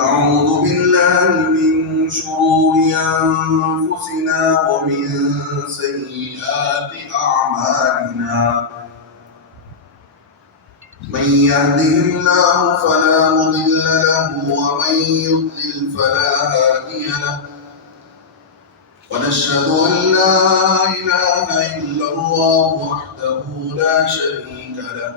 ونعوذ بالله من شرور أنفسنا ومن سيئات أعمالنا من يهده الله فلا مضل له ومن يضلل فلا هادي له ونشهد أن لا إله إلا الله وحده لا شريك له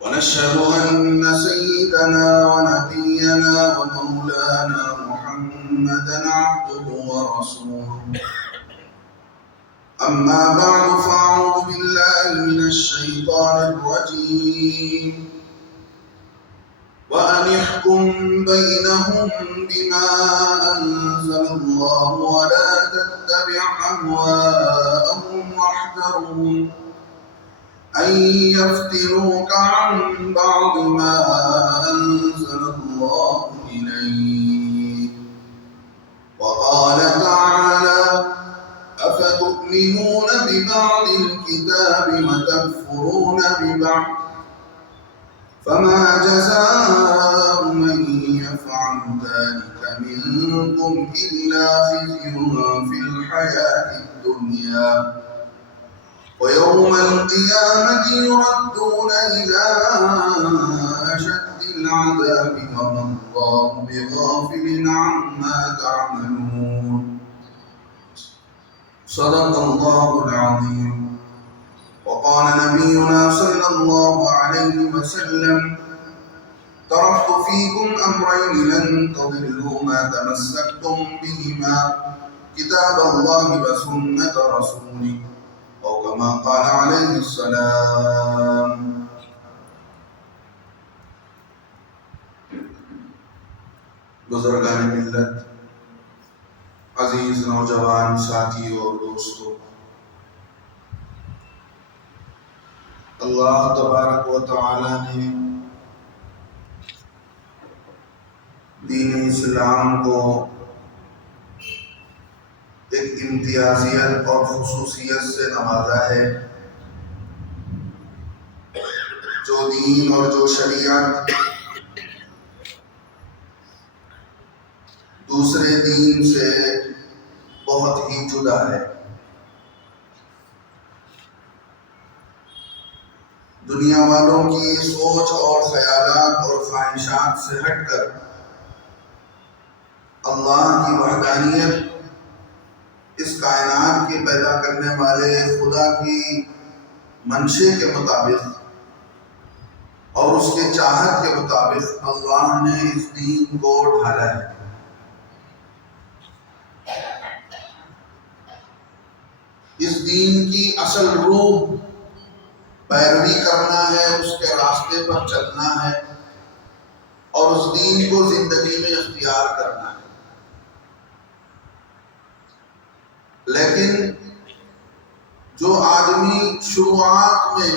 ونشهد أن سيدنا ونبينا ومولانا محمدا عبده ورسوله أما بعد فأعوذ بالله من الشيطان الرجيم وأن احكم بينهم بما أنزل الله ولا تتبع أهواءهم واحذرهم أن يفتنوك عن بعض ما أنزل الله إليك وقال تعالى أفتؤمنون ببعض الكتاب وتكفرون ببعض فما جزاء من يفعل ذلك منكم إلا خزي في الحياة الدنيا ويوم القيامة يردون إلى أشد العذاب وما الله بغافل عما تعملون صدق الله العظيم. وقال نبينا صلى الله عليه وسلم تركت فيكم أمرين لن تضلوا ما تمسكتم بهما كتاب الله وسنة رسوله أو كما قال عليه السلام. بزرگان ملت، عزیز نوجوان ساتھی اور دوستو، اللہ تبارک و تعالی نے دین اسلام کو ایک امتیازیت اور خصوصیت سے نوازا ہے. جو دین اور جو شریعت دوسرے دین سے بہت ہی جدا ہے. دنیا والوں کی سوچ اور خیالات اور خواہشات سے ہٹ کر اللہ کی وحدانیت، اس کائنات کے پیدا کرنے والے خدا کی منشے کے مطابق اور اس کے چاہت کے مطابق اللہ نے اس دین کو ڈھالا ہے. اس دین کی اصل روح پیروی کرنا ہے، اس کے راستے پر چلنا ہے اور اس دین کو زندگی میں اختیار کرنا ہے. لیکن جو آدمی شروعات میں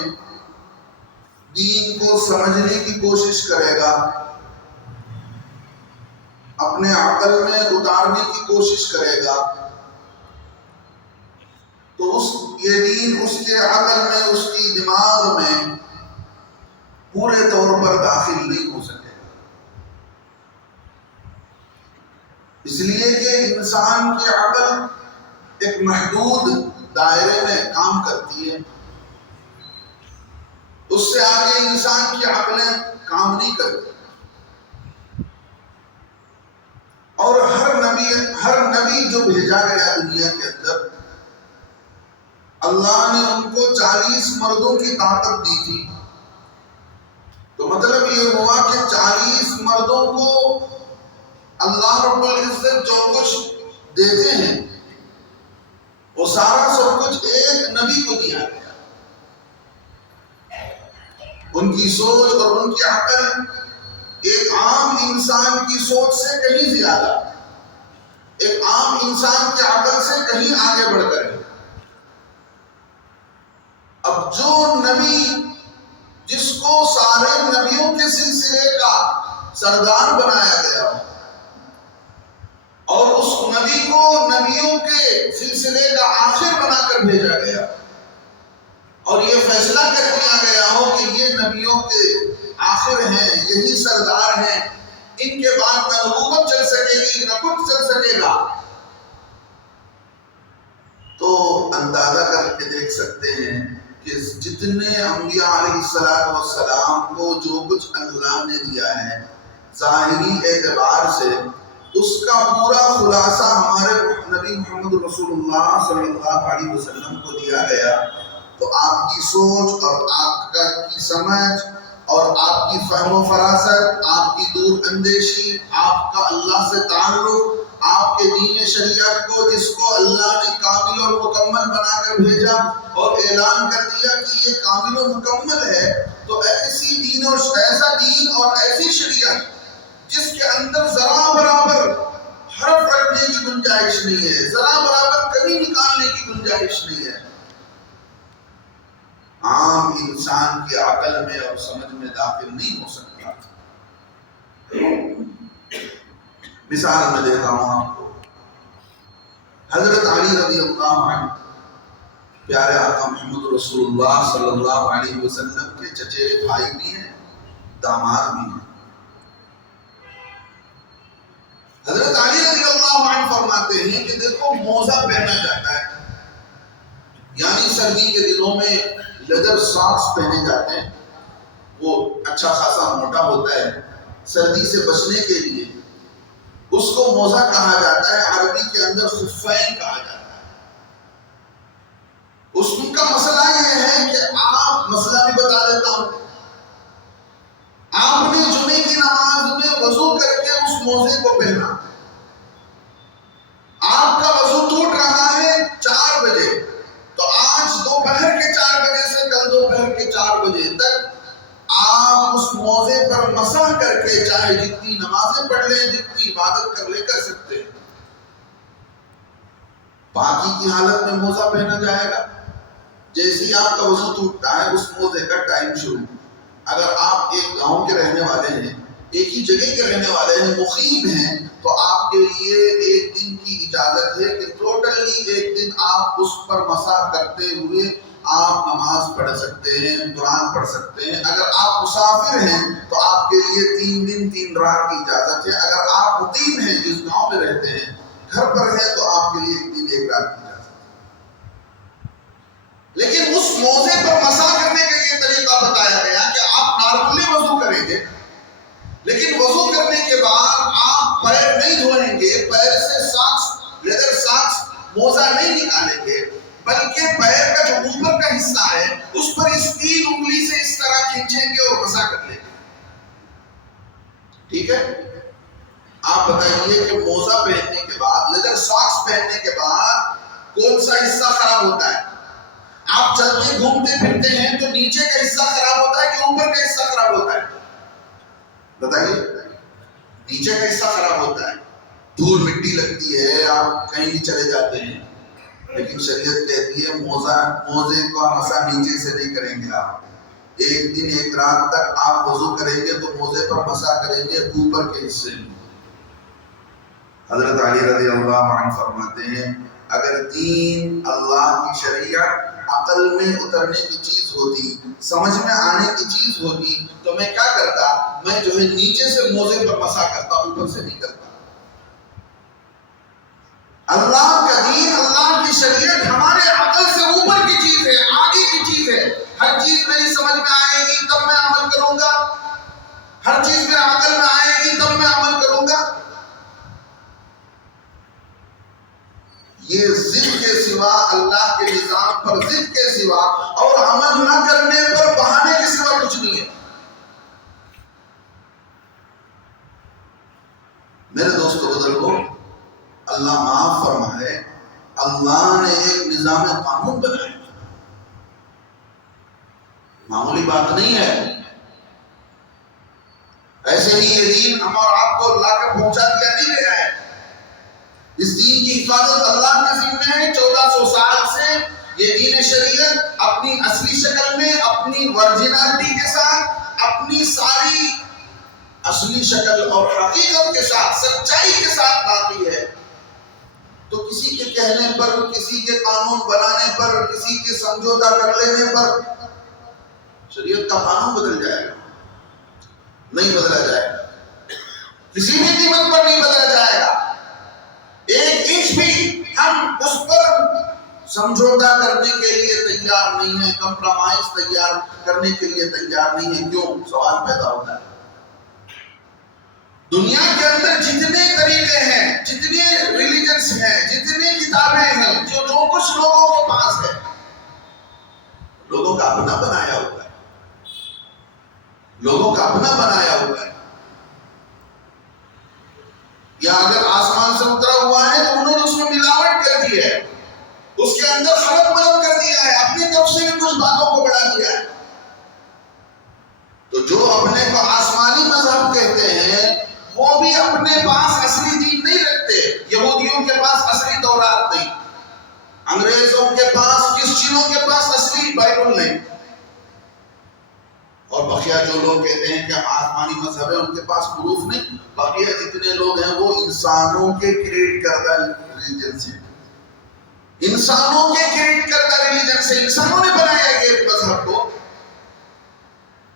دین کو سمجھنے کی کوشش کرے گا، اپنے عقل میں اتارنے کی کوشش کرے گا، تو یہ دین اس کے عقل میں، اس کی دماغ میں پورے طور پر داخل نہیں ہو سکے. اس لیے کہ انسان کی عقل ایک محدود دائرے میں کام کرتی ہے. اس سے آگے انسان کی عقلیں کام نہیں کرتی. اور ہر نبی جو بھیجا گیا دنیا کے اندر، اللہ نے ان کو 40 مردوں کی طاقت دی تھی. تو مطلب یہ ہوا کہ 40 مردوں کو اللہ رب العزت جو کچھ دیتے ہیں وہ سارا سب کچھ ایک نبی کو دیا گیا. ان کی سوچ اور ان کی عقل ایک عام انسان کی سوچ سے کہیں زیادہ، ایک عام انسان کی عقل سے کہیں آگے بڑھ کر ہے. اب جو نبی جس کو سارے نبیوں کے سلسلے کا سردار بنایا گیا اور اس نبی کو نبیوں کے سلسلے کا آخر بنا کر بھیجا گیا اور یہ فیصلہ کر دیا گیا ہو کہ یہ نبیوں کے آخر ہیں، یہی سردار ہیں، ان کے بعد نہ نبوت چل سکے گی نہ کچھ چل سکے گا. تو اندازہ کر کے دیکھ سکتے ہیں کہ جتنے انبیاء علیہ السلام کو جو کچھ اللہ نے دیا ہے ظاہری اعتبار سے، اس کا پورا خلاصہ ہمارے نبی محمد رسول اللہ صلی اللہ علیہ وسلم کو دیا گیا. تو آپ کی سوچ اور آپ کی سمجھ اور آپ کی فہم و فراست، آپ کی دور اندیشی، آپ کا اللہ سے تعلق، آپ کے دین شریعت کو جس کو اللہ نے کامل اور مکمل بنا کر بھیجا اور اعلان کر دیا کہ یہ کامل و مکمل ہے، تو ایسی دین اور ایسا دین اور ایسی شریعت جس کے اندر ذرا برابر حرف رکھنے کی گنجائش نہیں ہے، ذرا برابر کمی نکالنے کی گنجائش نہیں ہے، عام انسان کی عقل میں اور سمجھ میں داخل نہیں ہو سکتا. مثال میں دیتا ہوں آپ کو. حضرت علی رضی اللہ عنہ پیارے آقا محمد رسول اللہ صلی اللہ علیہ وسلم کے چچیرے بھائی بھی ہیں، داماد بھی ہیں. حضرت علی رضی اللہ عنہ فرماتے ہیں کہ دیکھو موزہ پہنا جاتا ہے، یعنی سردی کے دنوں میں لیدر ساکس پہنے جاتے ہیں، وہ اچھا خاصا موٹا ہوتا ہے سردی سے بچنے کے لیے، اس کو موزہ کہا جاتا ہے، عربی کے اندر خفین کہا جاتا ہے. اس کا مسئلہ یہ ہے کہ آپ، مسئلہ بھی بتا دیتا ہوں، آپ نے جمعے کی نماز میں وضو کر کے اس موزے کو پہنا، آپ کا وضو ٹوٹ رہا ہے 4 بجے، تو آج دوپہر کے 4 بجے سے کل دوپہر کے 4 بجے تک آپ اس موزے پر مسح کر کے چاہے جتنی نمازیں پڑھ لیں، جتنی عبادت کر لیں، کر سکتے ہیں. باقی کی حالت میں موزہ پہنا جائے گا. جیسے ہی آپ کا وضو ٹوٹتا ہے اس موزے کا ٹائم شروع. اگر آپ ایک گاؤں کے رہنے والے ہیں، ایک ہی جگہ کے رہنے والے ہیں، مقیم ہیں، تو آپ کے لیے ایک دن کی اجازت ہے کہ ٹوٹلی ایک دن آپ اس پر مسح کرتے ہوئے آپ نماز پڑھ سکتے ہیں، قرآن پڑھ سکتے ہیں. اگر آپ مسافر ہیں تو آپ کے لیے 3 دن 3 رات کی اجازت ہے. اگر آپ مقیم ہیں، جس گاؤں میں رہتے ہیں، گھر پر ہیں، تو آپ کے لیے 1 دن 1 رات کی اجازت ہے. لیکن اس موزے پر مسح کرنے کا یہ طریقہ بتایا گیا کہ آپ نارملی وضو کریں گے، لیکن وضو کرنے کے بعد آپ پیر نہیں دھوئیں گے، پیر سے ساکس، لیدر ساکس، موزہ نہیں نکالیں گے، بلکہ پیر کا جو اوپر کا حصہ ہے اس پر اس 3 انگلی سے اس طرح کھینچیں گے اور مسح کر لیں گے. ٹھیک ہے؟ آپ بتائیے کہ موزہ پہننے کے بعد، لیدر ساکس پہننے کے بعد کون سا حصہ خراب ہوتا ہے؟ آپ چلتے گھومتے پھرتے ہیں تو نیچے کا حصہ خراب ہوتا ہے کہ اوپر کا حصہ خراب ہوتا ہے؟ بتائیے. نیچے کا حصہ خراب ہوتا ہے، دھول مٹی لگتی ہے، آپ کہیں بھی چلے جاتے ہیں. لیکن شریعت کہتی ہے موزے کا مسح نیچے سے نہیں کریں گے. آپ 1 دن 1 رات تک آپ وضو کریں گے تو موزے پر مسح کریں گے اوپر کے حصے میں. حضرت علی رضی اللہ عنہ فرماتے ہیں اگر دین، اللہ کی شریعت عقل میں اترنے کی چیز ہوتی، سمجھ میں آنے کی چیز ہوتی، تو میں کیا کرتا؟ میں جو ہے نیچے سے موزے پر مسح کرتا، اوپر سے نہیں کرتا. اللہ کا دین، اللہ کی شریعت ہمارے عقل سے اوپر کی چیز ہے، آگے کی چیز ہے. ہر چیز میری سمجھ میں آئے گی تب میں عمل کروں گا، ہر چیز میرے عقل میں آئے گی تب میں عمل کروں گا. یہ ضد کے سوا، اللہ کے نظام پر ضد کے سوا اور عمل نہ کرنے پر بہانے کے سوا کچھ نہیں ہے. میرے دوستو بزرگوں، اللہ معاف فرمائے، اللہ نے ایک نظام قانون بنایا، معمولی بات نہیں ہے. ایسے ہی یہ دین ہم اور آپ کو لا کر پہنچا دیا نہیں گیا ہے. اس دین کی حفاظت اللہ کے ذمہ ہے. 1400 سال سے یہ دین شریعت اپنی اصلی شکل میں، اپنی ورجنالٹی کے ساتھ، اپنی ساری اصلی شکل اور حقیقت کے ساتھ، سچائی کے ساتھ باقی ہے. تو کسی کے کہنے پر، کسی کے قانون بنانے پر، کسی کے سمجھوتا کر لینے پر شریعت کا قانون بدل جائے گا. نہیں بدلا جائے گا، کسی بھی قیمت پر نہیں بدلا جائے گا۔ ایک انچ بھی ہم اس پر سمجھوتا کرنے کے لیے تیار نہیں ہیں، کمپرومائز تیار کرنے کے لیے تیار نہیں ہیں۔ کیوں؟ سوال پیدا ہوتا ہے۔ دنیا کے اندر جتنے طریقے ہیں، جتنے ریلیجنس ہیں، جتنی کتابیں ہیں، جو کچھ لوگوں کے پاس ہے، لوگوں کا اپنا بنایا ہوا ہے، لوگوں کا اپنا بنایا ہوا ہے۔ یا اگر آسمان سے اترا ہوا ہے تو انہوں نے اس میں ملاوٹ کر دی ہے، اس کے اندر خلط ملط کر دیا ہے، اپنی طرف سے بھی کچھ باتوں کو بڑھا دیا ہے۔ تو جو اپنے کو آسمانی مذہب کہتے ہیں وہ بھی اپنے پاس اصلی دین نہیں رکھتے۔ یہودیوں کے پاس اصلی تورات نہیں، انگریزوں کے پاس، کرسچنوں کے پاس اصلی بائبل نہیں، اور بقیہ جو لوگ کہتے ہیں کہ ہم آسمانی مذہب ہے ان کے پاس پروف نہیں۔ بقیہ جتنے لوگ ہیں وہ انسانوں کے کریٹ کردہ ریلیجن سے، انسانوں کے کریٹ کردہ ریلیجن سے، انسانوں نے بنایا یہ مذہب کو۔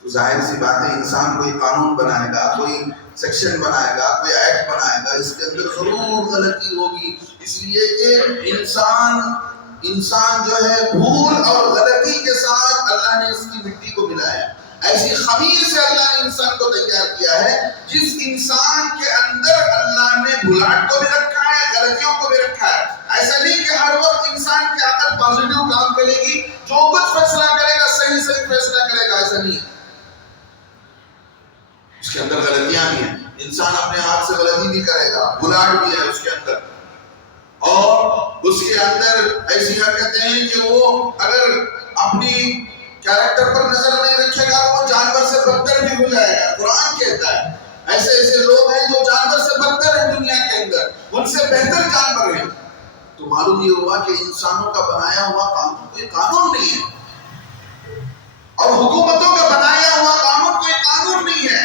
تو ظاہر سی بات ہے انسان کوئی قانون بنائے گا، کوئی سیکشن بنائے گا، کوئی ایکٹ بنائے گا، اس کے اندر ضرور غلطی ہوگی، اس لیے کہ انسان جو ہے بھول اور غلطی کے ساتھ اللہ نے اس کی مٹی کو ملایا۔ ایسی خمیر سے اللہ نے انسان کو تیار کیا ہے، جس انسان کے اندر اللہ نے بھلاٹ کو بھی رکھا ہے، غلطیوں کو بھی رکھا ہے۔ ایسا نہیں کہ ہر وقت انسان کی عقل پازیٹیو کام کرے گی، جو کچھ فیصلہ کرے گا صحیح فیصلہ کرے گا، ایسا نہیں ہے۔ اس کے اندر غلطیاں بھی ہیں، انسان اپنے ہاتھ سے غلطی بھی کرے گا، بھلاٹ بھی ہے اس کے اندر، اور اس کے اندر ایسی حرکتیں ہیں کہ وہ اگر اپنی کیریکٹر پر نظر نہیں رکھے گا وہ جانور سے بدتر بھی ہو جائے گا۔ قرآن کہتا ہے ایسے لوگ ہیں جو جانور سے بدتر ہیں دنیا کے اندر، ان سے بہتر جانور ہیں۔ تو معلوم یہ ہوا کہ انسانوں کا بنایا ہوا قانون کوئی قانون نہیں ہے، اور حکومتوں کا بنایا ہوا قانون کوئی قانون نہیں ہے۔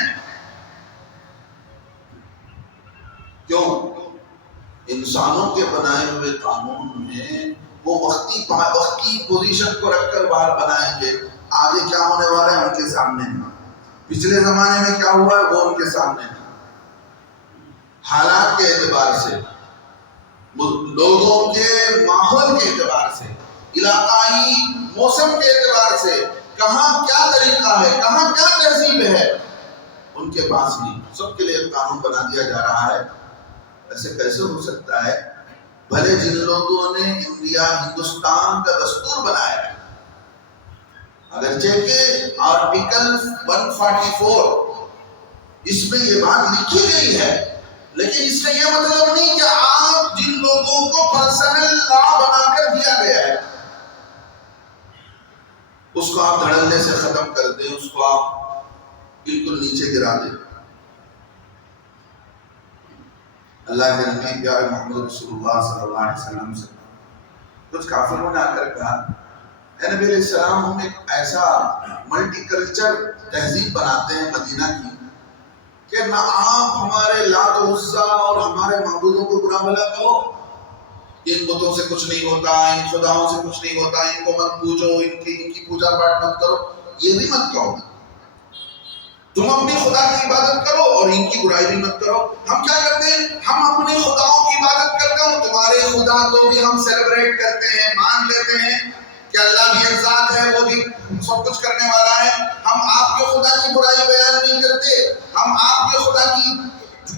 کیوں؟ انسانوں کے بنائے ہوئے قانون میں وہ وقتی پوزیشن کو رکھ کر باہر بنائیں گے، آگے کیا ہونے والا ہے ان کے سامنے ہے، پچھلے زمانے میں کیا ہوا ہے وہ ان کے سامنے ہے۔ حالات کے اعتبار سے، لوگوں کے ماحول کے اعتبار سے، علاقائی موسم کے اعتبار سے، کہاں کیا طریقہ ہے، کہاں کیا تہذیب ہے، ان کے پاس نہیں۔ سب کے لیے ایک قانون بنا دیا جا رہا ہے۔ ایسے کیسے ہو سکتا ہے؟ بھلے جن لوگوں نے انڈیا ہندوستان کا دستور بنایا ہے، اگرچہ کہ آرٹیکل 144 اس میں یہ بات لکھی گئی ہے، لیکن اس کا یہ مطلب نہیں کہ آپ جن لوگوں کو پرسنل لا بنا کر دیا گیا ہے اس کو آپ دھڑلے سے ختم کر دیں، اس کو آپ بالکل نیچے گرا دیں۔ اللہ کے نبی پیارے محمد رسول اللہ صلی اللہ علیہ وسلم سے کچھ کافروں نے آ کر کہا، اے نبی علیہ السلام، ہم ایک ایسا ملٹی کلچر تہذیب بناتے ہیں مدینہ کی کہ نہ آپ ہمارے لات و عزا اور ہمارے معبودوں کو برا بھلا کہو، ان بتوں سے کچھ نہیں ہوتا، ان خداؤں سے کچھ نہیں ہوتا، ان کو مت پوجو، ان کی پوجا پاٹ مت کرو، یہ بھی مت کہو، تم اپنی خدا کی عبادت کرو اور ان کی برائی بھی مت کرو۔ ہم کیا کرتے ہیں؟ ہم اپنے خداؤں کی عبادت کرتے ہیں، تمہارے خدا کو بھی ہم سیلیبریٹ کرتے ہیں، مان لیتے ہیں کہ اللہ بھی ایک ذات ہے، وہ بھی سب کچھ کرنے والا ہے۔ ہم آپ کے خدا کی برائی بیان نہیں کرتے، ہم آپ کے خدا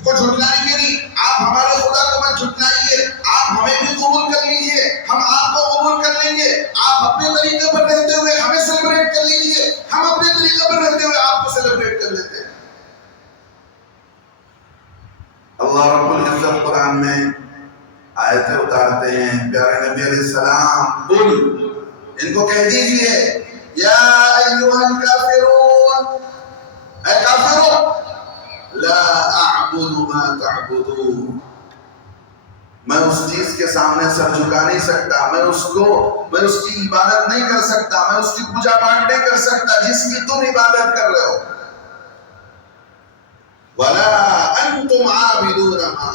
کو جھٹلائیں گے نہیں، آپ ہمارے خدا کو مت جھٹلائیے، آپ ہمیں بھی قبول کر لیجئے، ہم آپ کو قبول کر لیں گے، آپ اپنے طریقے پر رہتے ہوئے ہمیں سیلیبریٹ کر لیجئے، ہم اپنے طریقے پر رہتے ہوئے آپ کو سیلیبریٹ کر لیتے ہیں۔ اللہ رب العزت قرآن میں آیتیں اتارتے ہیں، پیارے نبی علیہ السلام قل، ان کو کہہ دیجئے، یا ایھا الکافرون، اے کافروں، لا اعبد ما تعبدون، میں اس چیز کے سامنے سر جھکا نہیں سکتا، میں اس کی عبادت نہیں کر سکتا، میں اس کی پوجا پاٹ نہیں کر سکتا جس کی تم عبادت کر رہے ہو۔ ولا انتم عابدون ما،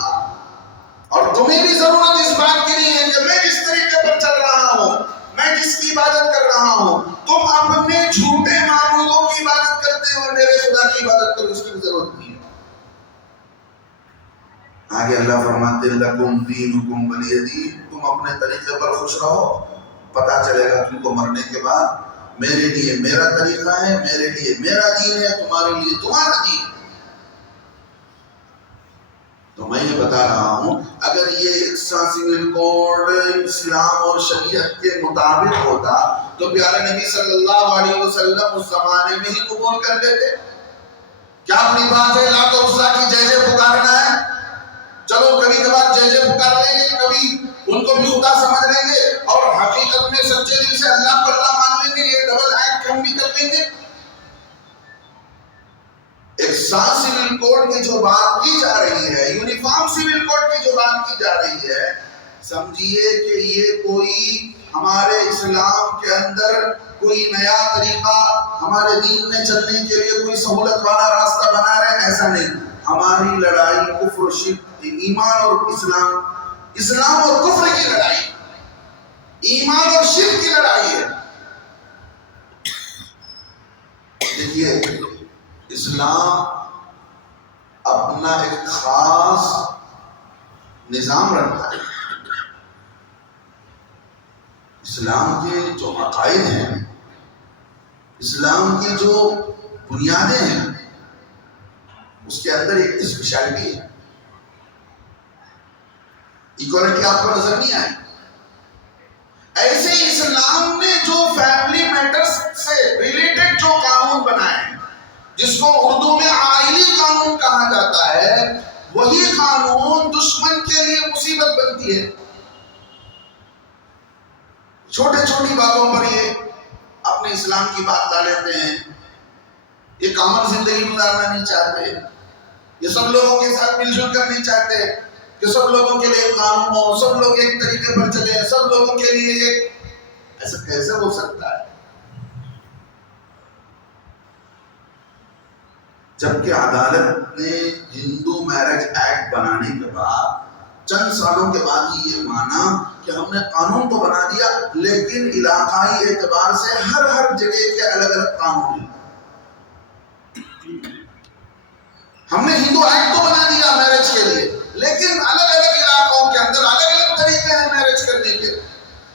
اور تمہیں بھی ضرورت اس بات کی نہیں ہے کہ میں جس طریقے پر چل رہا ہوں، میں جس کی عبادت کر رہا ہوں، تم اپنے جھوٹے معبودوں کی عبادت کرتے ہو، میرے خدا کی عبادت کرو، اس کی ضرورت نہیں ہے۔ آگے اللہ فرماتے ہیں لکم دینکم ولی دین، تم اپنے طریقے پر خوش رہو، پتہ چلے گا تم کو مرنے کے بعد میرے لیے میرا طریقہ ہے، میرے لیے میرا دین ہے، تمہارے لیے تمہارا دین ہے۔ تو میں یہ بتا رہا ہوں اگر یہ سیول کوڈ اسلام اور شریعت کے مطابق ہوتا تو پیارے نبی صلی اللہ علیہ وسلم اس زمانے میں ہی قبول کر لیتے۔ کیا بڑی بات ہے لات و عزا کی جے جے پکارنا ہے؟ چلو کبھی کبھار جے جے پکار لیں گے، کبھی ان کو بھی خدا سمجھ لیں گے اور حقیقت میں سچے دل سے اللہ کو اللہ مان لیں گے، یہ ڈبل ایکٹ ہم بھی کر لیں گے۔ ایک سات سیول کوڈ کی جو بات کی جا رہی ہے، یونیفارم سیول کوڈ کی جو بات کی جا رہی ہے، سمجھیے کہ یہ کوئی ہمارے اسلام کے اندر کوئی نیا طریقہ ہمارے دین میں چلنے کے لیے کوئی سہولت والا راستہ بنا رہے ہیں، ایسا نہیں۔ ہماری لڑائی کفر و شرک، ایمان اور اسلام اور کفر کی لڑائی، ایمان اور شرک کی لڑائی ہے۔ دیکھیے اسلام اپنا ایک خاص نظام رکھتا ہے۔ اسلام کے جو عقائد ہیں، اسلام کی جو بنیادیں ہیں، اس کے اندر ایک اسپیشلٹی ہے۔ ایکوالٹی آپ کو نظر نہیں آئے؟ ایسے اسلام نے جو فیملی میٹرز سے ریلیٹڈ جو قانون بنائے ہیں، جس کو اردو میں عائلی قانون کہا جاتا ہے، وہی قانون دشمن کے لیے مصیبت بنتی ہے۔ چھوٹے چھوٹی باتوں پر یہ اپنے اسلام کی بات لا لیتے ہیں، یہ کامن زندگی گزارنا نہیں چاہتے، یہ سب لوگوں کے ساتھ مل جل کر نہیں چاہتے کہ سب لوگوں کے لیے ایک قانون ہو، سب لوگ ایک طریقے پر چلیں، سب لوگوں کے لیے ایک، ایسا کیسے ہو سکتا ہے؟ جبکہ عدالت نے ہندو میرج ایکٹ بنانے کے بعد چند سالوں کے بعد ہی یہ مانا کہ ہم نے قانون تو بنا دیا لیکن علاقائی اعتبار سے ہر جگہ کے الگ الگ قانون ہیں۔ ہم نے ہندو ایکٹ تو بنا دیا میرج کے لیے، لیکن الگ الگ علاقوں کے اندر الگ الگ طریقے ہیں میرج کرنے کے،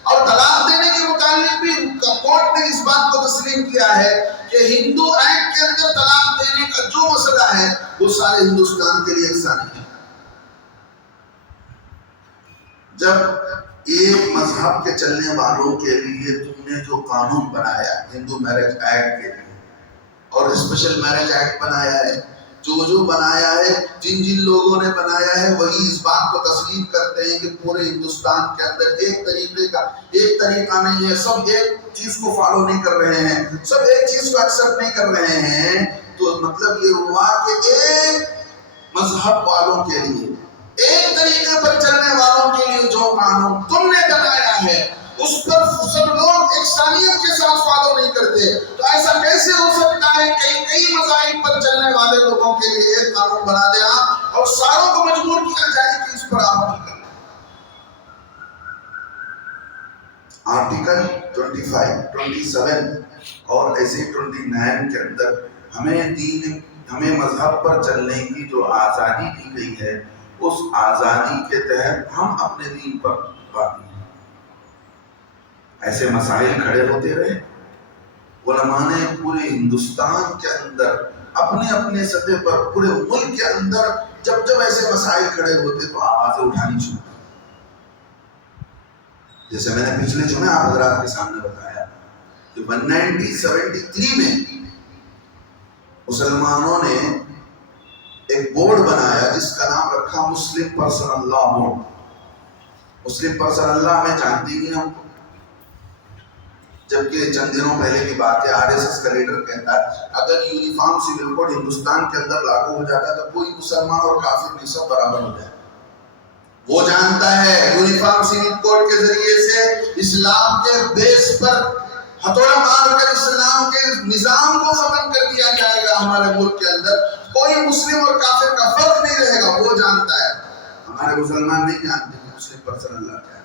اور طلاق دینے کے متعلق بھی کورٹ نے اس بات کو تسلیم کیا ہے کہ ہندو ایکٹ کے اندر طلاق دینے کا جو مسئلہ ہے وہ سارے ہندوستان کے لیے یکساں نہیں ہے۔ جب ایک مذہب کے چلنے والوں کے لیے تم نے جو قانون بنایا ہندو میرج ایکٹ کے لیے اور اسپیشل میرج ایکٹ بنایا ہے، جو بنایا ہے، جن لوگوں نے بنایا ہے وہی اس بات کو تسلیم کرتے ہیں کہ پورے ہندوستان کے اندر ایک طریقہ نہیں ہے، سب ایک چیز کو فالو نہیں کر رہے ہیں، سب ایک چیز کو ایکسپٹ نہیں کر رہے ہیں۔ تو مطلب یہ ہوا کہ ایک مذہب والوں کے لیے، ایک طریقے پر چلنے والوں کے لیے جو قانون تم نے بنایا ہے اس پر سب لوگ یکسانیت کے ساتھ فالو نہیں کرتے۔ تو ایسا کیسے ہو سکتا ہے کئی مذاہب پر چلنے والے لوگوں کے لیے ایک قانون بنا دیا اور ساروں کو مجبور کیا جائے کہ اس پر عمل کریں؟ آرٹیکل 25, 27 اور ایسے 29 کے اندر ہمیں مذہب پر چلنے کی جو آزادی دی گئی ہے، اس آزادی کے تحت ہم اپنے دین پر باقی ہیں۔ ایسے مسائل کھڑے ہوتے رہے، علماء نے پورے ہندوستان کے اندر اپنے سطح پر پورے ملک کے اندر جب ایسے مسائل کھڑے ہوتے تو آوازیں اٹھانی شروع کی۔ جیسے میں نے پچھلے جمعے آپ حضرات کے سامنے بتایا کہ 1973 میں مسلمانوں نے ایک بورڈ بنایا جس کا نام رکھا مسلم پرسنل لا بورڈ۔ مسلم پرسنل لا میں جانتی نہیں ہم، جبکہ چند دنوں پہلے کی بات ہے RSS کا لیڈر کہتا ہے اگر یونیفارم سیول کوڈ ہندوستان کے اندر لاگو ہو جاتا ہے تو کوئی مسلمان اور کافر نہیں، سب برابر ہو جائے۔ وہ جانتا ہے یونیفارم سیول کوڈ کے ذریعے سے اسلام کے بیس پر ہتھوڑا مار کر اسلام کے نظام کو ختم کر دیا جائے گا ہمارے ملک کے اندر، کوئی مسلم اور کافر کا فرق نہیں رہے گا۔ وہ جانتا ہے، ہمارے مسلمان نہیں جانتے کہ مسلم پرسنل اللہ کیا ہے۔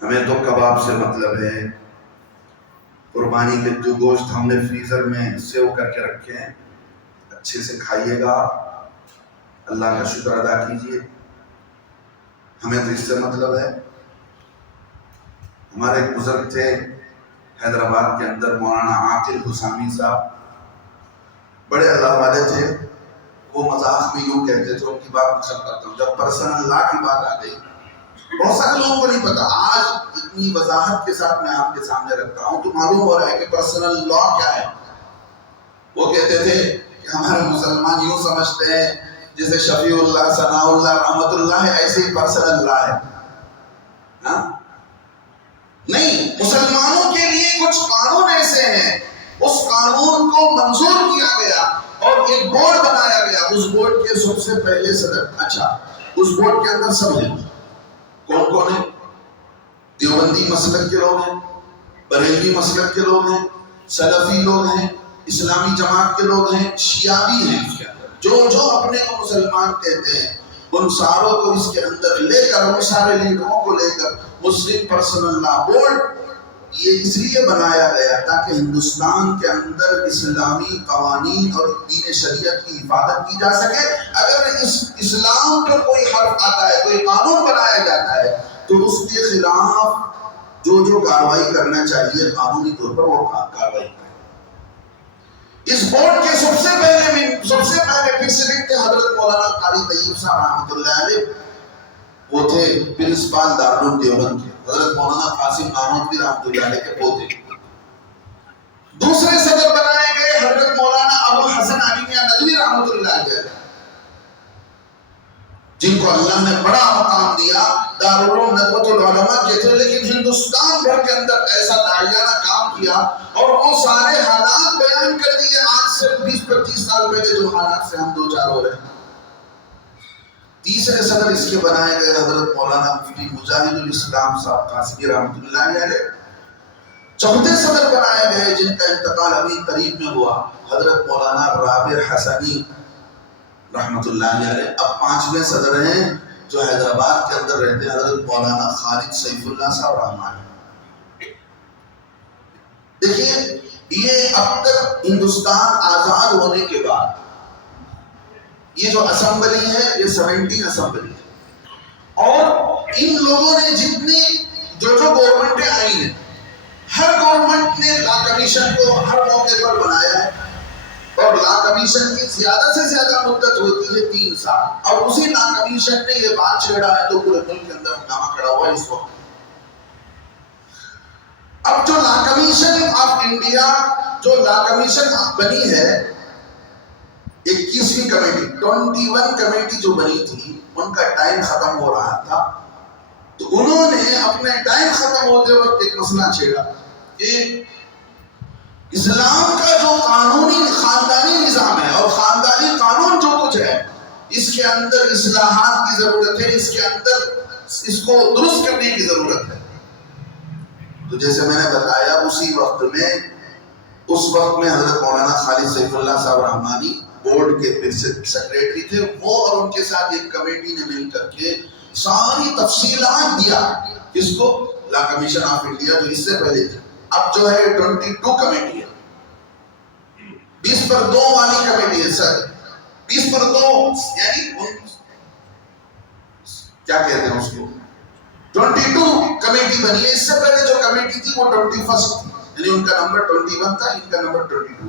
ہمیں تو کباب سے مطلب ہے، قربانی کے جو گوشت ہم نے فریزر میں سیو کر کے رکھے ہیں، اچھے سے کھائیے گا، اللہ کا شکر ادا کیجیے. ہمیں تو اس سے مطلب ہے. ہمارے ایک بزرگ تھے حیدرآباد کے اندر، مولانا عاقل حسامی صاحب، بڑے اللہ والے تھے. وہ مذاق میں یوں کہتے تھے، ان کی بات میں کرتا ہوں، جب پرسنل لا کی بات آ گئی، بہت سارے لوگوں کو نہیں پتا، آج اتنی وضاحت کے ساتھ میں آپ کے سامنے رکھتا ہوں تو معلوم ہو رہا ہے کہ پرسنل لا کیا ہے. وہ کہتے تھے کہ ہمارے مسلمان یوں سمجھتے ہیں جیسے شفیع اللہ، ثناء اللہ، رحمت اللہ ہے، ایسے ہی پرسنل لا ہے. ہاں نہیں، مسلمانوں کے لیے کچھ قانون ایسے ہیں، اس قانون کو منظور کیا گیا اور ایک بورڈ بنایا گیا. اس بورڈ کے سب سے پہلے صدر، اچھا اس بورڈ کے اندر سب ہیں. کون کون ہیں؟ دیوبندی مسلک کے لوگ ہیں، بریلوی مسلک کے لوگ ہیں، سلفی لوگ ہیں، اسلامی جماعت کے لوگ ہیں، شیعہ بھی ہیں. اس کے اندر جو اپنے کو مسلمان کہتے ہیں، ان ساروں کو اس کے اندر لے کر، ان سارے لیڈروں کو لے کر مسلم پرسنل لا بورڈ یہ اس لیے بنایا گیا تاکہ ہندوستان کے اندر اسلامی قوانین اور دین شریعت کی حفاظت کی جا سکے. اگر اس اسلام پر کوئی حرف آتا ہے، کوئی قانون بنایا جاتا ہے، تو اس کے خلاف جو کارروائی کرنا چاہیے قانونی طور پر وہ کارروائی کرے. اس بورڈ کے سب سے پہلے پریزیڈنٹ تھے حضرت مولانا قاری طیب صاحب رحمۃ اللہ علیہ. وہ تھے پرنسپال دارالعلوم دیوبند کے، حضرت مولانا قاسم نانوتوی رحمۃ اللہ علیہ کے پوتے. دوسرے صدر بنائے گئے حضرت مولانا ابو الحسن علی میاں ندوی رحمۃ اللہ علیہ، جن کو اللہ نے بڑا مقام دیا، دارالعلوم ندوۃ العلماء کے تھے، لیکن ہندوستان بھر کے اندر ایسا داعیانہ کام کیا اور وہ سارے حالات بیان کر دیے آج سے 20-25 سال پہلے جو حالات سے ہم دوچار ہو رہے ہیں. تیسرے صدر اس کے بنائے گئے حضرت مولانا مفتی مجاہد الاسلام صاحب قاسمی رحمۃ اللہ علیہ. چوتھے صدر بنائے گئے جن کا انتقال ابھی قریب میں ہوا، حضرت مولانا رابع حسنی رحمۃ اللہ علیہ. اب پانچویں صدر ہیں جو حیدرآباد کے اندر رہتے ہیں، حضرت مولانا خالد سیف اللہ صاحب رحمان. دیکھیے یہ اب تک ہندوستان آزاد ہونے کے بعد یہ جو اسمبلی ہے یہ 17 اسمبلی ہے، اور ان لوگوں نے جتنی جو گورنمنٹیں آئی ہیں، ہر گورنمنٹ نے لا کمیشن کو ہر موقع پر بنایا ہے، اور لا کمیشن کی زیادہ سے زیادہ مدت ہوتی ہے 3 سال، اور اسی لا کمیشن نے یہ بات چھیڑا ہے تو پورے ملک کے اندر ہنگامہ کھڑا ہوا ہے اس وقت. اب جو لا کمیشن آف انڈیا، جو لا کمیشن بنی ہے 21ویں کمیٹی، 21 کمیٹی جو بنی تھی، ان کا ٹائم ختم ہو رہا تھا، تو انہوں نے اپنے ٹائم ختم ہوتے وقت ایک مسئلہ چھیڑا کہ اسلام کا جو قانونی خاندانی نظام ہے اور خاندانی قانون جو کچھ ہے، اس کے اندر اصلاحات کی ضرورت ہے، اس کے اندر اس کو درست کرنے کی ضرورت ہے. تو جیسے میں نے بتایا اس وقت میں حضرت مولانا خالد سیف اللہ صاحب رحمانی بورڈ کے سیکریٹری تھے. وہ اور ان کے ساتھ ایک کمیٹی نے مل کر کے ساری تفصیلات دیا اس کو لا کمیشن آف انڈیا جو اس سے پہلے تھی. اب جو ہے 22 کمیٹی ہے، 20/2 والی کمیٹی ہے سر. 20/2 یعنی کیا کہتے ہیں اس کو، 22 کمیٹی بنی ہے. اس سے پہلے جو کمیٹی تھی وہ 21 تھی، یعنی ان کا نمبر 21 تھا، ان کا نمبر 22 ہے.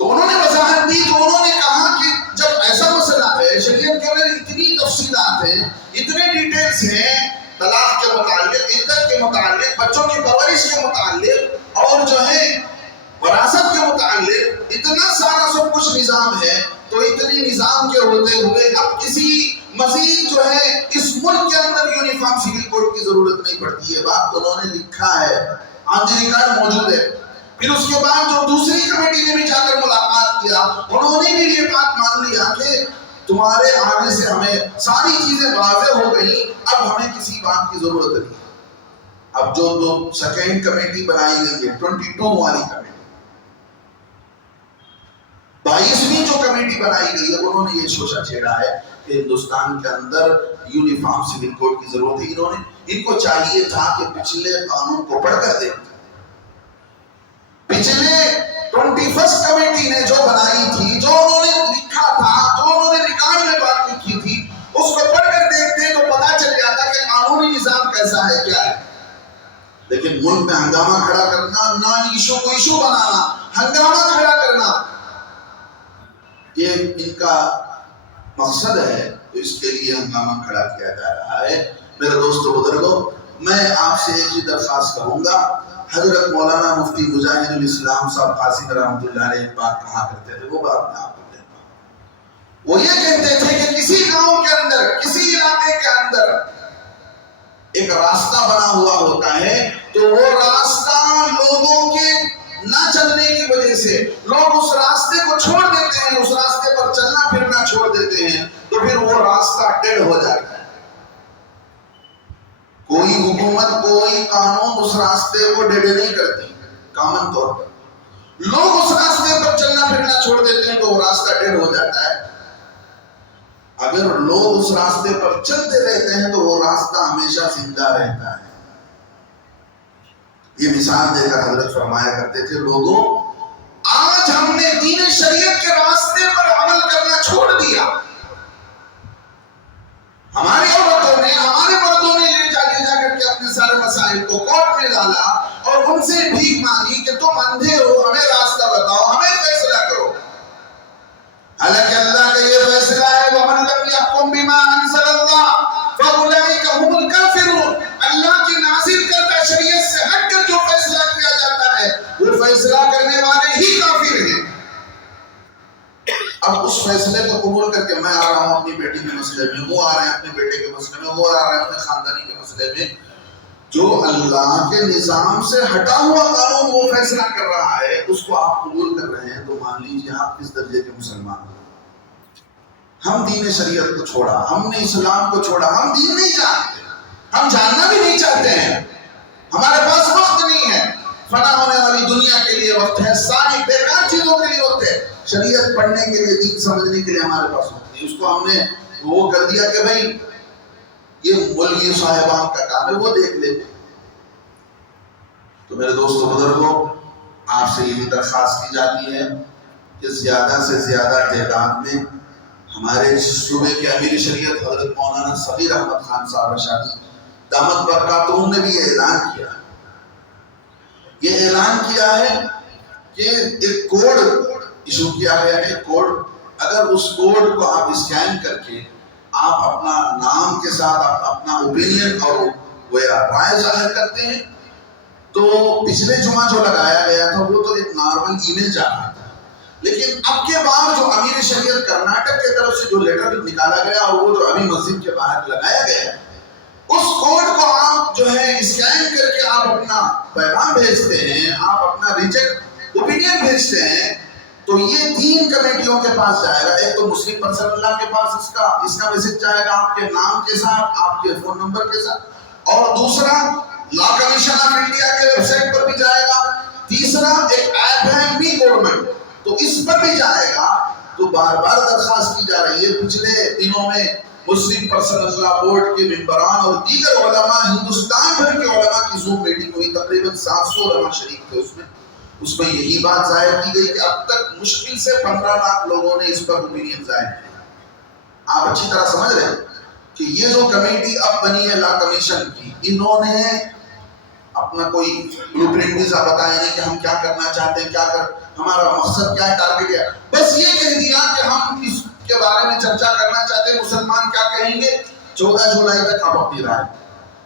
تو انہوں نے وضاحت دی، تو انہوں نے کہا کہ جب ایسا مسئلہ ہے، شریعت کے اندر اتنی تفصیلات ہیں، اتنے ڈیٹیلز ہیں، طلاق کے متعلق، عدت کے متعلق، بچوں کی پرورش کے متعلق، اور جو ہے وراثت کے متعلق اتنا سارا سب کچھ نظام ہے، تو اتنی نظام کے ہوتے ہوئے اب کسی مزید جو ہے اس ملک کے اندر یونیفارم سول کوڈ کی ضرورت نہیں پڑتی ہے. بات انہوں نے لکھا ہے، آن دی ریکارڈ موجود ہے. پھر اس کے بعد جو دوسری کمیٹی نے بھی جا کر ملاقات کیا، انہوں نے بھی یہ بات مان لیا کہ تمہارے آنے سے ہمیں ساری چیزیں واضح ہو گئی، اب ہمیں کسی بات کی ضرورت نہیں. اب جو سیکنڈ کمیٹی بنائی گئی ہے 22 والی کمیٹی، 22ویں جو کمیٹی بنائی گئی ہے، انہوں نے یہ شوشہ چھیڑا ہے کہ ہندوستان کے اندر یونیفارم سول کوڈ کی ضرورت ہے. ان کو چاہیے تھا کہ پچھلے قانون کو پڑھ کر دیں پچھلے 21 کمیٹی نے جو بنائی تھی، جو انہوں نے لکھا تھا، جو انہوں نے ریکارڈ میں بات لکھی تھی، اس کو پڑھ کر دیکھتے تو پتا چل جاتا کہ قانونی نظام کیسا ہے، کیا ہے. لیکن ملک میں ہنگامہ کھڑا کرنا، نان ایشو کو ایشو بنانا، ہنگامہ کھڑا کرنا، یہ ان کا مقصد ہے. تو اس کے لیے ہنگامہ کھڑا کیا جا رہا ہے. میرے دوستو بزرگوں، میں آپ سے ایک ہی درخواست کروں گا. حضرت مولانا مفتی مجاہد الاسلام صاحب قاسم رحمۃ اللہ علیہ ایک بات کہا کرتے تھے، وہ بات میں آپ کو کہتا ہوں. وہ یہ کہتے تھے کہ کسی گاؤں کے اندر، کسی علاقے کے اندر ایک راستہ بنا ہوا ہوتا ہے، تو وہ راستہ لوگوں کے نہ چلنے کی وجہ سے لوگ اس راستے کو چھوڑ دیتے ہیں، اس راستے پر چلنا پھرنا چھوڑ دیتے ہیں، تو پھر وہ راستہ ڈیڈ ہو جاتا ہے. کوئی حکومت، کوئی قانون اس راستے کو ڈیڈ نہیں کرتی. کامن طور پر لوگ اس راستے پر چلنا پھرنا چھوڑ دیتے ہیں تو وہ راستہ ڈیڈ ہو جاتا ہے. اگر لوگ اس راستے پر چلتے رہتے ہیں تو وہ راستہ ہمیشہ زندہ رہتا ہے. یہ مثال دے کر حضرت فرمایا کرتے تھے، لوگوں آج ہم نے دین شریعت کے راستے پر عمل کرنا چھوڑ دیا. ہماری عورتوں نے، ہمارے مردوں نے لے جا کر کے اپنے سارے مسائل کو کورٹ میں ڈالا اور ان سے بھیک مانگی کہ تم اندھے ہو، ہمیں راستہ بتاؤ، ہمیں فیصلہ کرو. حالانکہ اللہ کا یہ فیصلہ ہے، وَمَن لَّمْ يَحْكُم بِمَا أَنزَلَ اللَّهُ فَأُولَٰئِكَ هُمُ الْكَافِرُونَ. اللہ کی نازل کردہ شریعت سے ہٹ کر جو فیصلہ کیا جاتا ہے، وہ فیصلہ کرنے والے ہی کافر ہیں. اب اس فیصلے کو قبول کر کے میں آ رہا ہوں اپنی بیٹی کے مسئلے میں، وہ آ رہے ہیں اپنے بیٹے کے مسئلے میں، وہ آ رہے ہیں اپنے خاندانی کے مسئلے میں. جو اللہ کے نظام سے ہٹا ہوا قانون وہ فیصلہ کر رہا ہے، اس کو آپ قبول کر رہے ہیں، تو مان لیجیے آپ کس درجے کے مسلمان ہیں. ہم دین شریعت کو چھوڑا، ہم نے اسلام کو چھوڑا، ہم دین نہیں جانتے، ہم جاننا بھی نہیں چاہتے ہیں. ہمارے پاس وقت نہیں ہے. فنا ہونے والی دنیا کے لیے وقت ہے، ساری بیکار چیزوں کے لیے وقت ہے. شریعت پڑھنے کے لیے، دین سمجھنے کے لیے ہمارے پاس وقت نہیں. اس کو ہم نے وہ کر دیا کہ بھائی یہ مولوی صاحبان کا کام ہے، وہ دیکھ لیتے. تو میرے دوستو بزرگوں، آپ سے یہی درخواست کی جاتی ہے کہ زیادہ سے زیادہ تعداد میں ہمارے صوبے کے امیر شریعت حضرت مولانا صغیر احمد خان صاحب رشادی دامت برکاتہم نے بھی یہ اعلان کیا. یہ اعلان کیا ہے کہ ایک کوڈ ایشو کیا گیا ہے. کوڈ، اگر اس کوڈ کو آپ اسکین کر کے آپ اپنا نام کے ساتھ اپنا اوپینین اور رائے ظاہر کرتے ہیں، تو پچھلے جمعہ جو لگایا گیا تھا وہ تو ایک نارمل ای میل جا رہا تھا، لیکن اب کے بعد جو امیر شریعت کرناٹک کی طرف سے جو لیٹر نکالا گیا اور وہ جو ابھی مسجد کے باہر لگایا گیا، اس کوڈ کو آپ جو ہے اسکین کر کے آپ اپنا پیغام بھیجتے ہیں، آپ اپنا ریجیکٹ اوپینین بھیجتے ہیں، تو یہ 3 کمیٹیوں کے پاس جائے گا. ایک تو مسلم پرسنل لا کے پاس اس کا میسج جائے گا آپ کے نام کے ساتھ، آپ کے فون نمبر کے ساتھ، اور دوسرا لا کمیشن آف انڈیا کے ویب سائٹ پر بھی جائے گا. تیسرا ایک ایپ ہے می گورنمنٹ، تو اس پر بھی جائے گا. تو بار بار درخواست کی جا رہی ہے. پچھلے دنوں میں مسلم پرسنل لا بورڈ کے ممبران اور دیگر علماء، ہندوستان بھر کے علماء کی زوم میٹنگ ہوئی، تقریباً 700 علماء شریک تھے. اس میں یہی بات ظاہر کی گئی کہ اب تک مشکل سے 15 لاکھ لوگوں نے اس پر اوپینین ظاہر کیا. آپ اچھی طرح سمجھ رہے ہیں کہ یہ جو کمیٹی اب بنی ہے لا کمیشن کی، انہوں نے اپنا کوئی بلو پرنٹ بھی بتایا نہیں کہ ہم کیا کرنا چاہتے ہیں، ہمارا مقصد کیا ہے، ٹارگیٹ کیا ہے. بس یہ کہہ دیا کہ ہم اس کے بارے میں چرچا کرنا چاہتے ہیں، مسلمان کیا کہیں گے، 14 جولائی تک آپ اپنی رائے.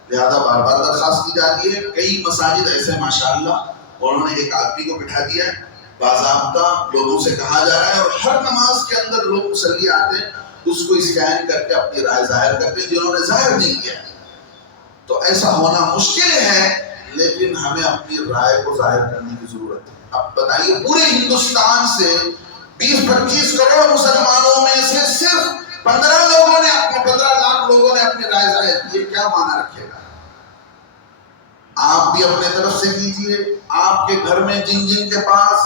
لہذا بار بار درخواست کی جاتی ہے. کئی مساجد ایسے ماشاءاللہ انہوں نے ایک آدمی کو بٹھا دیا ہے، باضابطہ لوگوں سے کہا جا رہا ہے، اور ہر نماز کے اندر لوگ مصلی آتے ہیں، اس کو اسکین کر کے اپنی رائے ظاہر کرتے ہیں جنہوں نے ظاہر نہیں کیا. تو ایسا ہونا مشکل ہے، لیکن ہمیں اپنی رائے کو ظاہر کرنے کی ضرورت ہے. اب بتائیے پورے ہندوستان سے 20-25 کروڑ مسلمانوں میں سے صرف 15 لاکھ لوگوں نے اپنی رائے ظاہر کی، کیا معنی رکھے گا؟ آپ بھی اپنے طرف سے کیجئے. آپ کے گھر میں جن کے پاس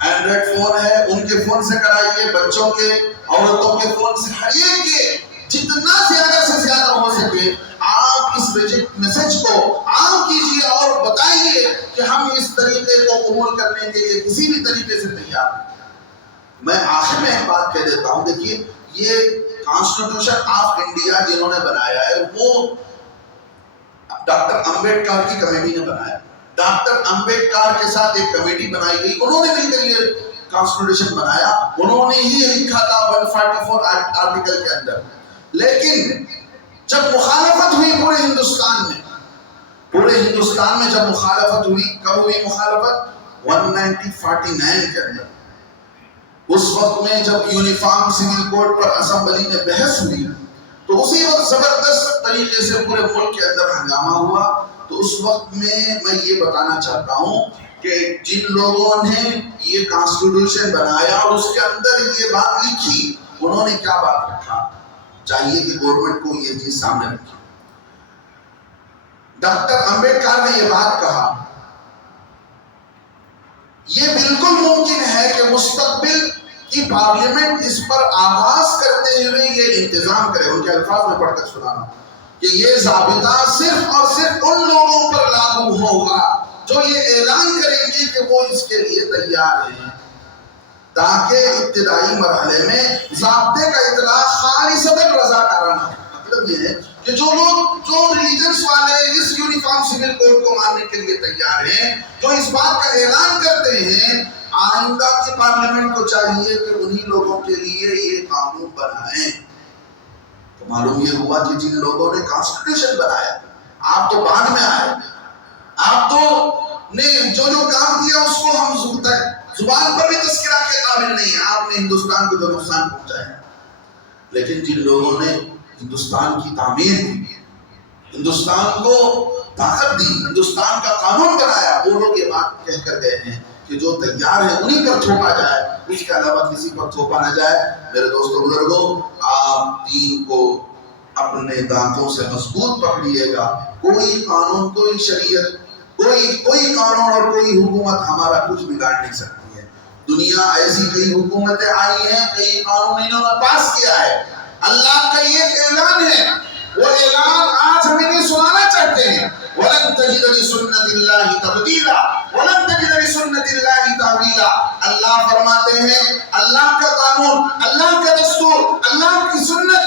اینڈرائڈ فون ہے ان کے فون سے کرائیے، بچوں کے، عورتوں کے فون سے، ہر ایک کے جتنا زیادہ سے زیادہ ہو سکے آپ اس ریجیکٹ میسج کو عام کیجیے اور بتائیے کہ ہم اس طریقے کو قبول کرنے کے لیے کسی بھی طریقے سے تیار ہیں۔ میں آخر میں ایک بات کہہ دیتا ہوں، دیکھیے یہ کانسٹیٹیوشن آف انڈیا جنہوں نے بنایا ہے وہ ڈاکٹر امبیڈکر کی کمیٹی نے بنایا۔ ڈاکٹر امبیڈکر کے ساتھ ایک کمیٹی بنائی گئی، انہوں نے مل کر یہ کانسٹیٹیوشن بنایا، انہوں نے ہی لکھا تھا 144 آرٹیکل کے اندر۔ لیکن جب مخالفت ہوئی پورے ہندوستان میں جب مخالفت ہوئی، کب ہوئی مخالفت؟ 1949 کے اندر۔ اس وقت میں جب یونیفارم سول کوڈ پر اسمبلی میں بحث ہوئی تو اسی وقت زبردست طریقے سے پورے ملک کے اندر ہنگامہ ہوا۔ تو اس وقت میں یہ بتانا چاہتا ہوں کہ جن لوگوں نے یہ کانسٹیٹیوشن بنایا اور اس کے اندر یہ بات لکھی، انہوں نے کیا بات رکھا؟ چاہیے کہ گورنمنٹ کو یہ چیز سامنے رکھے۔ ڈاکٹر امبیڈکر نے یہ بات کہا، یہ بالکل ممکن ہے کہ مستقبل کی پارلیمنٹ اس پر آغاز کرتے ہوئے یہ انتظام کرے۔ ان کے الفاظ میں پڑھ کر سنانا کہ یہ ضابطہ صرف اور صرف ان لوگوں پر لاگو ہوگا جو یہ اعلان کریں گے کہ وہ اس کے لیے تیار ہیں، تاکہ ابتدائی مرحلے میں ضابطے کا اطلاق خالصتاً رضاکارانہ ہے۔ مطلب یہ ہے کہ جو ریلیجنس والے اس یونیفارم سول کوڈ کو ماننے کے لیے تیار ہیں، جو اس بات کا اعلان کرتے ہیں، آئندہ کی پارلیمنٹ کو چاہیے کہ انہی لوگوں کے لیے یہ قانون بنائیں۔ تو معلوم یہ ہوا کہ جن لوگوں نے کانسٹیٹیوشن بنایا، آپ تو بعد میں آئے، آپ تو نے جو کام کیا اس کو ہم زبان پر بھی تذکرہ کے قابل نہیں ہے، آپ نے ہندوستان کو جو نقصان پہنچایا۔ لیکن جن لوگوں نے ہندوستان کی تعمیر کی، ہندوستان کو طاقت دی، ہندوستان کا قانون بنایا، وہ لوگ یہ بات کہہ کر گئے ہیں کہ جو تیار ہے انہی پر تھوپا جائے، اس کے علاوہ کسی پر تھوپا نہ جائے۔ میرے دوستو بزرگوں، آپ دین کو اپنے دانتوں سے مضبوط پکڑیے گا۔ کوئی قانون، کوئی شریعت، کوئی قانون اور کوئی حکومت ہمارا کچھ بگاڑ نہیں سکتی ہے۔ دنیا ایسی کئی حکومتیں آئی ہیں، کئی قانون انہوں نے پاس کیا ہے۔ اللہ کا یہ اعلان ہے، وہ اعلان آج ہم انہیں سنانا چاہتے ہیں۔ وَلَن تَجِدَ لِسُنَّتِ اللَّهِ تَبْدِيلًا وَلَن تَجِدَ لِسُنَّتِ اللَّهِ تَحْوِيلًا۔ اللہ فرماتے ہیں اللہ کا قانون، اللہ کا دستور، اللہ کی سنت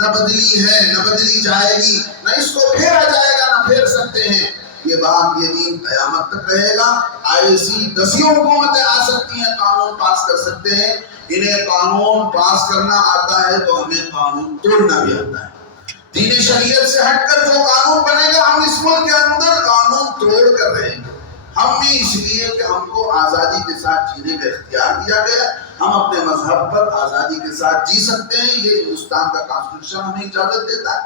نہ بدلی ہے، نہ بدلی جائے گی، نہ اس کو پھیرا جائے گا، نہ پھیر سکتے ہیں۔ یہ بات، یہ دین قیامت تک رہے گا۔ ایسی دسیوں حکومتیں آ سکتی ہیں، قانون پاس کر سکتے ہیں، انہیں قانون پاس کرنا آتا ہے تو ہمیں قانون توڑنا بھی آتا ہے۔ دین شریعت سے ہٹ کر جو قانون بنے گا، ہم اس ملک کے اندر قانون توڑ کر رہیں گے۔ ہم بھی اس لیے کہ ہم کو آزادی کے ساتھ جینے کا اختیار دیا گیا، ہم اپنے مذہب پر آزادی کے ساتھ جی سکتے ہیں، یہ ہندوستان کا کانسٹیٹیوشن ہمیں اجازت دیتا ہے۔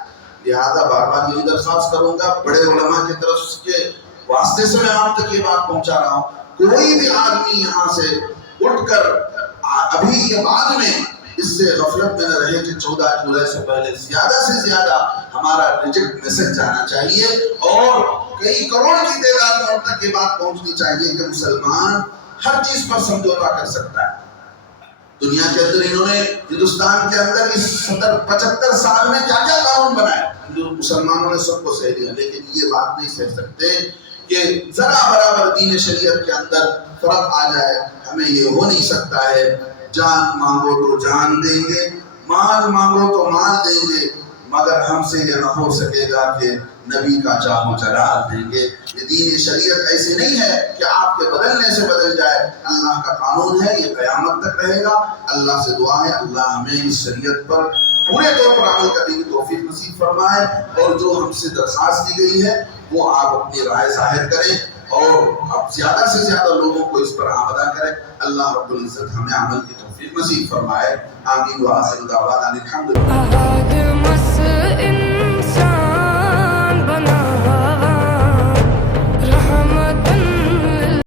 لہٰذا بار بار یہی درخواست کروں گا، بڑے علماء کی طرف کے واسطے سے میں آپ تک یہ بات پہنچا رہا ہوں، کوئی بھی آدمی یہاں سے اٹھ کر ابھی یا بعد میں اس سے غفلت میں نہ رہے کہ 14 جولائی سے پہلے زیادہ سے زیادہ ہمارا ریجیکٹ میسج جانا چاہیے، اور کئی کروڑ کی تعداد میں ان تک یہ بات پہنچنی چاہیے کہ مسلمان ہر چیز پر سمجھوتا کر سکتا ہے۔ دنیا کے اندر انہوں نے ہندوستان کے اندر اس 75 سال میں کیا کیا قانون بنائے، مسلمانوں نے سب کو سہ لیا، لیکن یہ بات نہیں سہ سکتے کہ ذرا برابر دین شریعت کے اندر فرق آ جائے۔ ہمیں یہ ہو نہیں سکتا ہے، جان مانگو تو جان دیں گے، مال مانگو تو مال دیں گے، مگر ہم سے یہ نہ ہو سکے گا کہ نبی کا چاہو جلال دیں گے۔ یہ دین شریعت ایسی نہیں ہے کہ آپ کے بدلنے سے بدل جائے، اللہ کا قانون ہے، یہ قیامت تک رہے گا۔ اللہ سے دعا ہے اللہ ہمیں اس شریعت پر پورے طور پر عمل کرنے کی توفیق نصیب فرمائے، اور جو ہم سے درخواست کی گئی ہے وہ آپ اپنی رائے ظاہر کریں اور اب زیادہ سے زیادہ لوگوں کو اس پر آمدہ کریں۔ اللہ رب العزت ہمیں عمل کی توفیق نصیب فرمائے۔ آمین وآخر دعوانا الحمدللہ۔